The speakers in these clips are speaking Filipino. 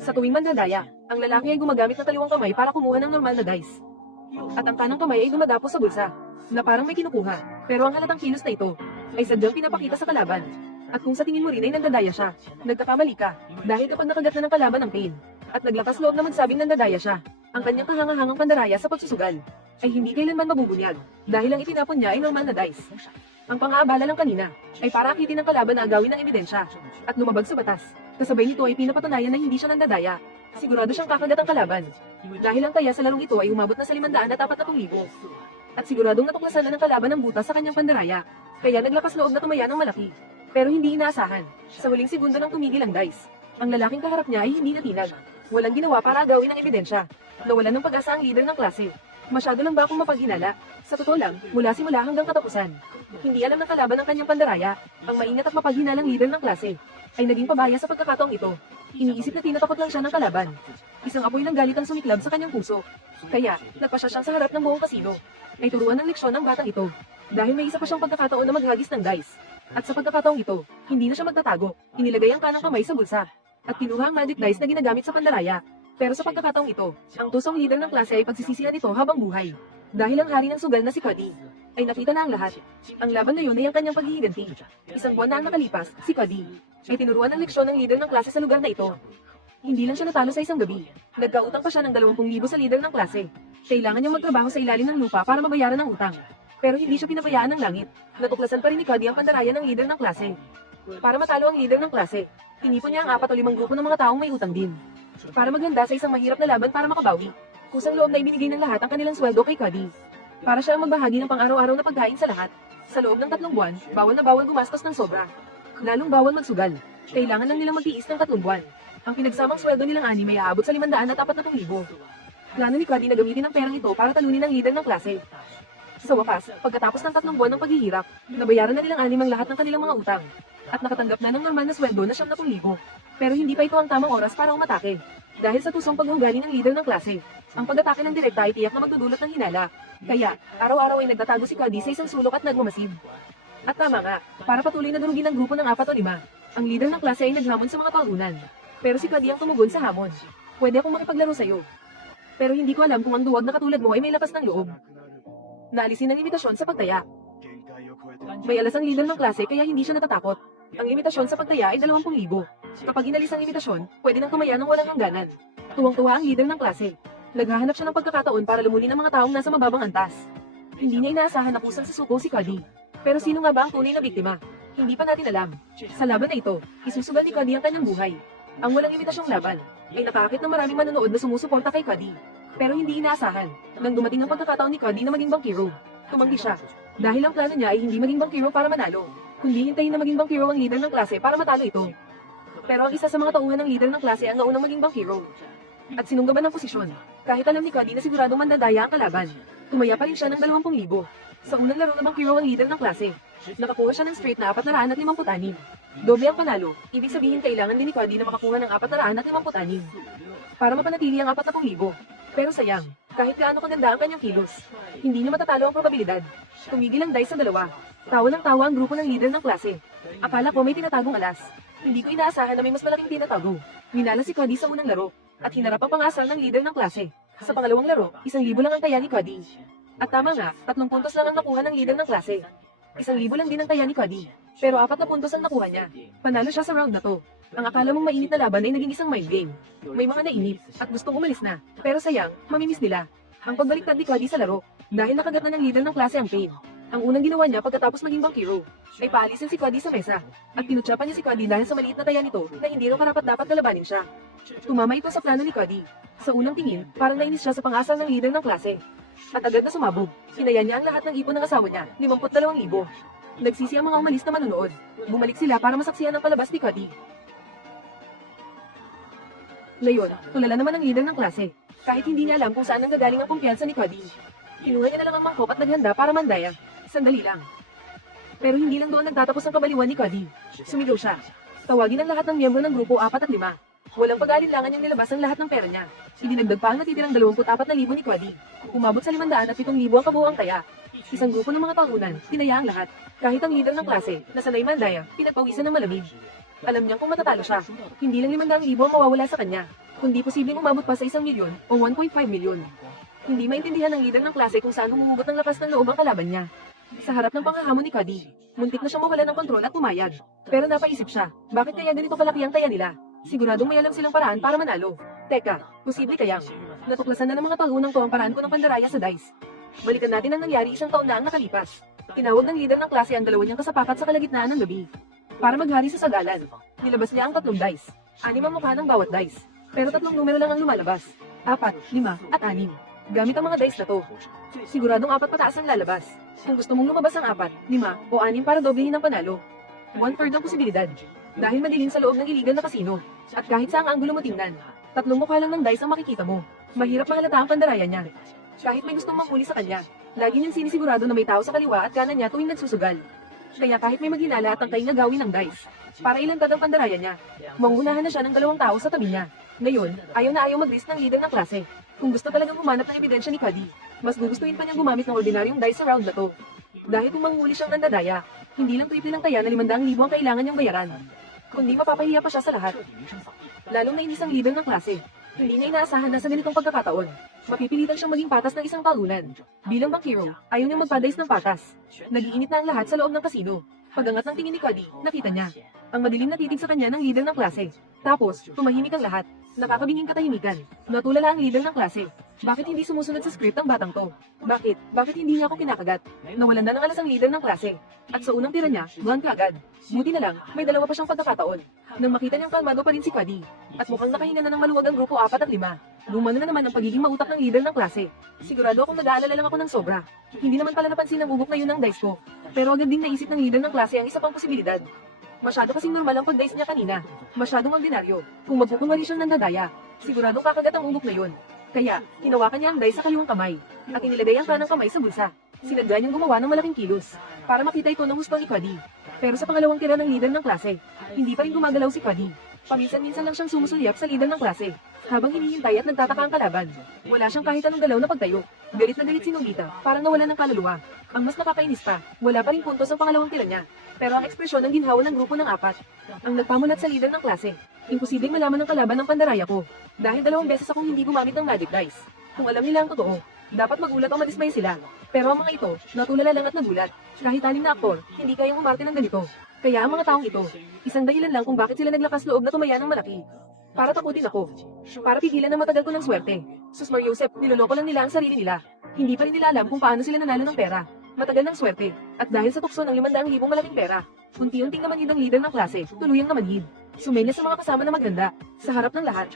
Sa tuwing mandadaya, ang lalaki ay gumagamit ng kaliwang kamay para kumuha ng normal na dice. At ang kanang kamay ay dumadapo sa bulsa, na parang may kinukuha. Pero ang halatang kilos na ito, ay sadyang pinapakita sa kalaban. At kung sa tingin mo rin ay nandadaya siya, nagkakamali ka. Dahil kapag nakagat na ng kalaban ang pain, at naglakas loob na magsabing nandadaya siya, ang kanyang kahangahangang pandaraya sa pagsusugal, ay hindi kailanman mabubunyag, dahil ang itinapon niya ay normal na dice. Ang pang-aabala lang kanina, ay para akitin ng kalaban na agawin ng ebidensya, at lumabag sa batas. Kasabay nito ay pinapatunayan na hindi siya nandadaya. Sigurado siyang kakagat ang kalaban. Dahil ang taya sa larong ito ay umabot na sa 540,000. At siguradong natuklasan na ng kalaban ang butas sa kanyang pandaraya. Kaya naglakas loob na tumaya ng malaki. Pero hindi inaasahan. Sa huling segundo nang tumigil ang dice, ang lalaking kaharap niya ay hindi natinag. Walang ginawa para agawin ang ebidensya. Nawalan ng pag-asa ang leader ng klase. Masyado lang ba akong mapaghinala? Sa totoo lang, mula simula hanggang katapusan. Hindi alam ng kalaban ang kanyang pandaraya. Ang maingat at mapaghinalang leader ng klase ay naging pabaya sa pagkakataong ito. Iniisip na tinatakot lang siya ng kalaban. Isang apoy ng galit ang sumiklab sa kanyang puso. Kaya, nagpasya siyang sa harap ng buong kasino. Ay turuan ng leksyon ng batang ito. Dahil may isa pa siyang pagkakataon na maghagis ng dice. At sa pagkakataong ito, hindi na siya magtatago. Inilagay ang kanang kamay sa bulsa. At kinuha ang magic dice na ginagamit sa pandaraya. Pero sa pagkakataong ito, ang tusong leader ng klase ay pagsisisihan ito habang buhay. Dahil ang hari ng sugal na si Cody ay nakita na ang lahat. Ang laban ngayon ay ang kanyang paghihiganti. Isang buwan na ang nakalipas, si Cody ay tinuruan ng leksyon ng leader ng klase sa lugar na ito. Hindi lang siya natalo sa isang gabi. Nagkautang pa siya ng 20,000 sa leader ng klase. Kailangan niyang magtrabaho sa ilalim ng lupa para mabayaran ang utang. Pero hindi siya pinabayaan ng langit. Natuklasan pa rin ni Cody ang pandaraya ng leader ng klase. Para matalo ang leader ng klase, tinipon niya ang 4 o 5 grupo ng mga taong may utang din. Para maghanda sa isang mahirap na laban para makabawi. Kusang loob na ibinigay ng lahat ang kanilang sweldo kay Cody. Para siya ang magbahagi ng pang-araw-araw na pagkain sa lahat. Sa loob ng 3 buwan, bawal na bawal gumastos ng sobra. Lalong bawal magsugal. Kailangan lang nilang magtiis ng 3 buwan. Ang pinagsamang sweldo nilang ani may aabot sa 540,000. Plano ni Cody na gamitin ang perang ito para talunin ang leader ng klase. Sa wakas, pagkatapos ng 3 buwan ng paghihirap, nabayaran na nilang anim ang lahat ng kanilang mga utang. At nakatanggap na ng normal na sweldo na 70,000. Pero hindi pa ito ang tamang oras para umatake. Dahil sa tusong paghugali ng leader ng klase, ang pag-atake ng direkta ay tiyak na magdudulot ng hinala. Kaya, araw-araw ay nagtatago si Cody sa isang sulok at nagmamasid. At tama nga, para patuloy na durugin ang grupo ng 4 o 5, ang leader ng klase ay naghamon sa mga talunan. Pero si Cody ang tumugon sa hamon. Pwede akong makipaglaro sa'yo. Pero hindi ko alam kung ang duwag na katulad mo ay may lakas ng loob. Naalisin ang limitasyon sa pagtaya. May alas ang leader ng klase kaya hindi siya natatakot. Ang limitasyon sa pagtaya ay 20,000. Kapag inalis ang limitasyon, pwede nang tumaya ng walang hangganan. Tuwang-tuwa ang leader ng klase. Naghahanap siya ng pagkakataon para lumunin ang mga taong nasa mababang antas. Hindi niya inaasahan na kusang susuko si Cody. Pero sino nga ba ang tunay na biktima? Hindi pa natin alam. Sa laban na ito, isusugal ni Cody ang kanyang buhay. Ang walang imitasyong laban ay nakaakit ng maraming manonood na sumusuporta kay Cody. Pero hindi inaasahan, nang dumating ang pagkakataon ni Cody na maging bankero, tumanggi siya. Dahil ang plano niya ay hindi maging bankero para manalo, kundi hintayin na maging bankero ang leader ng klase para matalo ito. Pero ang isa sa mga tauhan ng leader ng klase ang naunang maging bankero. At sinunggaban ng posisyon. Kahit alam ni Cody na siguradong mandadaya ang kalaban, tumaya pa rin siya ng 20,000. Sa unang laro na bankero ang leader ng klase, nakakuha siya ng straight na 456. Doble ang panalo, ibig sabihin kailangan din ni Cody na makakuha ng 456 para mapanatili ang 40,000. Pero sayang, kahit gaano kaganda ang kanyang kilos, hindi niya matatalo ang probabilidad. Tumigil ang dice sa 2. Tawa ng tawa ang grupo ng leader ng klase. Akala ko may tinatagong alas. Hindi ko inaasahan na may mas malaking tinatago. Minala si Cody sa unang laro, at hinarap ang pang-asal ng leader ng klase. Sa pangalawang laro, 1,000 lang ang taya ni Cody. At tama nga, 3 puntos lang ang nakuha ng leader ng klase. 1,000 lang din ang taya ni Cody. Pero 4 na puntos ang nakuha niya. Panalo siya sa round na to. Ang akala mong mainit na laban ay naging isang mind game. May mga nainip, at gustong umalis na. Pero sayang, mamimiss nila. Ang pagbaliktad ni Cody sa laro, dahil nakagat na ng leader ng klase ang pain. Ang unang ginawa niya pagkatapos maging bankero, ay paalisin si Cody sa mesa. At pinutsapan niya si Cody dahil sa maliit na taya nito, na hindi raw karapat-dapat kalabanin siya. Tumama ito sa plano ni Cody. Sa unang tingin, parang nainis siya sa pang-asal ng leader ng klase. At agad na sumabog. Sinaya niya ang lahat ng ipon ng asawa niya, 52,000. Nagsisi ang mga umalis na manonood. Bumalik sila para masaksihan ang palabas ni Cody. Ngayon, tulala naman ang leader ng klase. Kahit hindi niya alam kung saan nanggagaling ang kumpiyansa ni Cody. Kinuha niya na lang ang mangkok at naghanda para mandaya. Sandali lang. Pero hindi lang doon nagtatapos ang kabaliwan ni Cody. Sumigaw siya. Tawagin ang lahat ng miyembro ng grupo 4 at 5. Walang pag-alinlangan niyang nilabas ang lahat ng pera niya. Idinagdag pa ang natitirang 24,000 ni Cody. Umabot sa 507,000 ang kabuuang taya. Isang grupo ng mga talunan, tinaya ang lahat. Kahit ang leader ng klase, na sanay mandaya, pinagpawisan ng malamig. Alam niyang kung matatalo siya, hindi lang 500,000 ang mawawala sa kanya, kundi posibleng umabot pa sa 1,000,000 o 1.5 milyon. Hindi maintindihan ng leader ng klase kung saan humuhugot ng lakas ng loob ang kalaban niya. Sa harap ng panghahamon ni Cuddy, muntik na siyang mawala ng kontrol at pumayag. Pero napaisip siya, bakit kaya ganito kalaki ang taya nila? Siguradong may alam silang paraan para manalo. Teka, posible kayang natuklasan na ng mga taunang to ang paraan ko ng pandaraya sa dice. Balikan natin ang nangyari 1 taon na ang nakalipas. Tinawag ng leader ng klase ang dalawa niyang kasapakat sa kalagitnaan ng gabi. Para maghari sa sagalan, nilabas niya ang 3 dice. 6 ang mukha ng bawat dice. Pero 3 numero lang ang lumalabas. 4, 5, at 6. Gamit ang mga dice na to. Siguradong 4 pataas ang lalabas. Kung gusto mong lumabas ang 4, 5, o 6 para doblehin ang panalo. 1/3 ang posibilidad. Dahil madilim sa loob ng iligan na kasino. At kahit saang anggulo mo tingnan, 3 mukha lang ng dice ang makikita mo. Mahirap mahalata ang pandaraya niya. Kahit may gustong manghuli sa kanya, lagi niyang sinisigurado na may tao sa kaliwa at kanan niya tuwing nagsusugal. Kaya kahit may maghinala at tangkay na gawin ng dice, para ilantad ang pandaraya niya, mangunahan na siya ng 2 tao sa tabi niya. Ngayon, ayaw na ayaw mag-risk ng leader ng klase. Kung gusto talagang humanap ng ebidensya ni Cuddy, mas gugustuhin pa niyang gumamit ng ordinaryong dice sa round na to. Dahil kung manghuli siyang nandadaya, hindi lang triple ng taya na 500,000 ang kailangan niyang bayaran, kundi mapapahiya pa siya sa lahat. Lalong nainis ang leader ng klase. Hindi niya inaasahan na sa ganitong pagkakataon, mapipilitan siyang maging patas ng isang talunan. Bilang bankero, ayaw niyang magpa-dice ng patas. Nagiinit na ang lahat sa loob ng kasino. Pagangat ng tingin ni Cuddy, nakita niya ang madilim na titig sa kanya ng leader ng klase. Tapos, tumahimik ang lahat. Nakakabinging katahimikan. Natulala ang leader ng klase. Bakit hindi sumusunod sa script ang batang to? Bakit hindi niya ako kinakagat? Nawalan na ng alas ang leader ng klase. At sa unang tira niya, gone kaagad. Buti na lang, may 2 pa siyang pagkakataon. Nang makita niyang kalmado pa rin si Cuddy, at mukhang nakahinga na ng maluwag ang grupo 4 at 5, gumano na naman ang pagiging mautak ng leader ng klase. Sigurado akong nag-aalala lang ako ng sobra. Hindi naman pala napansin ang ugok na yun ng dice ko. Pero agad ding naisip ng leader ng klase ang isa pang posibilidad. Masyado kasing normal ang pag-dice niya kanina. Masyadong ordinaryo. Kung magkukunwari siyang nandadaya, siguradong kakagat ang ugok na yun. Kaya, hinawakan niya ang dice sa kaliwang kamay, at inilagay ang kanang kamay sa bulsa. Sinadya niyang gumawa ng malaking kilos, para makita ito ng husto ni Cuddy. Pero sa pangalawang tira ng leader ng klase, hindi pa rin gumagalaw si Cuddy. Paminsan-minsan lang siyang sumusulyap sa leader ng klase. Habang hinihintay at nagtataka ang kalaban, wala siyang kahit anong galaw na pagtayo. Galit na galit si Nobita, parang nawala ng kaluluwa. Ang mas nakakainis pa, wala pa rin puntos ang pangalawang tira niya. Pero ang ekspresyon ng ginhawa ng grupo ng 4, ang nagpamulat sa leader ng klase. Imposibleng malaman ng kalaban ng pandaraya ko. Dahil 2 beses akong hindi gumamit ng magic dice. Kung alam nila ang totoo, dapat magulat o madismay sila. Pero ang mga ito, natulala lang at nagulat. Kahit 6 na aktor, hindi kayang umarte ng ganito. Kaya ang mga taong ito, isang dahilan lang kung bakit sila naglakas loob na tumaya ng malaki. Para takutin ako. Para pigilan ang matagal ko ng swerte. Sus Mariosep, niloloko lang nila ang sarili nila. Hindi pa rin nila alam kung paano sila nanalo ng pera. Matagal ng swerte. At dahil sa tukso ng 500,000 malaking pera, unti-unting namanhid ang leader ng klase, tuluyang namanhid. Sumenya sa mga kasama na maganda, sa harap ng lahat.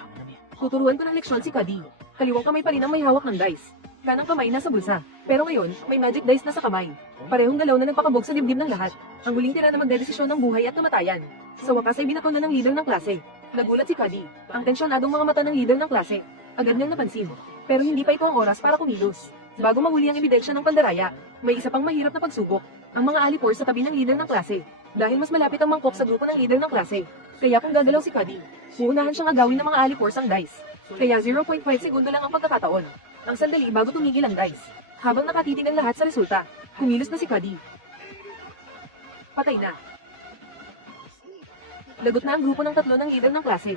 Tuturuan ko ng leksyon si Cuddy. Kaliwang kamay pa rin ang may hawak ng dice. Kanang kamay nasa bulsa. Pero ngayon, may magic dice na sa kamay. Parehong galaw na nagpakabog sa dibdib ng lahat. Ang huling tira na magdedesisyon ng buhay at kamatayan. Sa wakas ay binato na ng leader ng klase. Nagulat si Cuddy. Ang tensyonadong mga mata ng leader ng klase. Agad niyang napansin. Pero hindi pa ito ang oras para kumilos. Bago mahuli ang ebidensya ng pandaraya, may isa pang mahirap na pagsubok. Ang mga alipor sa tabi ng leader ng klase. Dahil mas malapit ang mangkok sa grupo ng leader ng klase. Kaya kung gagalaw si Cuddy, uunahan siyang agawin ng mga alipors ang dice. Kaya 0.5 segundo lang ang pagkakataon. Ang sandali bago tumigil ang dice. Habang nakatitig ang lahat sa resulta, kumilos na si Cuddy. Patay na. Lagot na ang grupo ng 3 ng leader ng klase.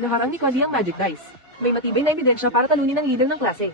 Naharang ni Cuddy ang magic dice. May matibay na ebidensya para talunin ang leader ng klase.